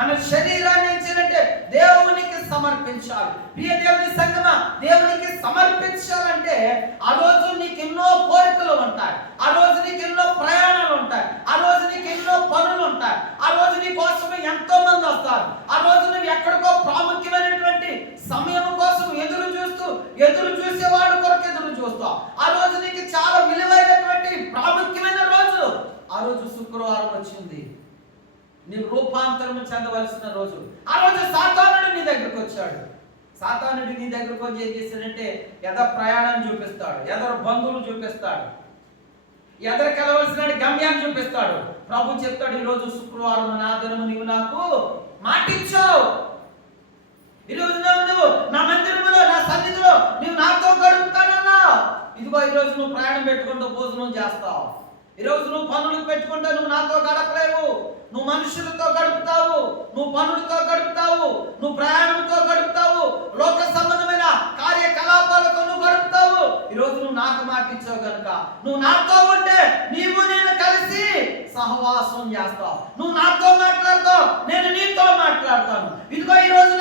మన శరీరాన్ని ఏం చేయాలంటే దేవునికి సమర్పించాలి. ప్రియ దేవుని సంగమా, దేవునికి సమర్పించాలంటే ఆ రోజు నీకు ఎన్నో కోరికలు ఉంటాయి, ఆ రోజు నీకు ఎన్నో ప్రయాణాలు ఉంటాయి, ఆ రోజు నీకు ఎన్నో పనులు ఉంటాయి, ఆ రోజు నీ కోసం ఎంతో మంది వస్తారు, ఆ రోజు నువ్వు ఎక్కడికో ప్రాముఖ్యమైనటువంటి సమయం కోసం ఎదురు చూసేవాడు కొరకు ఎదురు చూస్తావు. ఆ రోజు నీకు చాలా విలువైనటువంటి ప్రాముఖ్యమైన రోజు. ఆ రోజు శుక్రవారం వచ్చింది, నీవు రూపాంతరం చెందవలసిన రోజు. ఆ రోజు సాతానుడు నీ దగ్గరకు వచ్చాడు. సాతానుడు నీ దగ్గరకు వచ్చి ఏం చేశాడంటే ప్రయాణాన్ని చూపిస్తాడు, బంధువులు చూపిస్తాడు, కలవలసిన గమ్యాన్ని చూపిస్తాడు. ప్రభు చెప్తాడు, ఈరోజు శుక్రవారం నా దినము నీవు నాకు మాటిచ్చావు, ఈరోజు నువ్వు నా మందిరములో నా సన్నిధిలో నువ్వు నాతో గడుపుతానన్నావు. ఇదిగో ఈరోజు నువ్వు ప్రయాణం పెట్టుకుంటూ భోజనం చేస్తావు, ఈరోజు నువ్వు పనులు పెట్టుకుంటే నువ్వు నాతో గడపలేవు, నువ్వు మనుషులతో గడుపుతావు, నువ్వు పనులతో గడుపుతావు, నువ్వు ప్రయాణంతో గడుపుతావు, లోక సంబంధమైన కార్యకలాపాలతో నువ్వు గడుపుతావు. ఈరోజు నువ్వు నాకు మాటిచ్చావు కనుక నువ్వు నాతో ఉంటే నీవు నేను కలిసి సహవాసం చేస్తావు, నువ్వు నాతో మాట్లాడతావు, నేను నీతో మాట్లాడతాను. ఇదిగో ఈ రోజు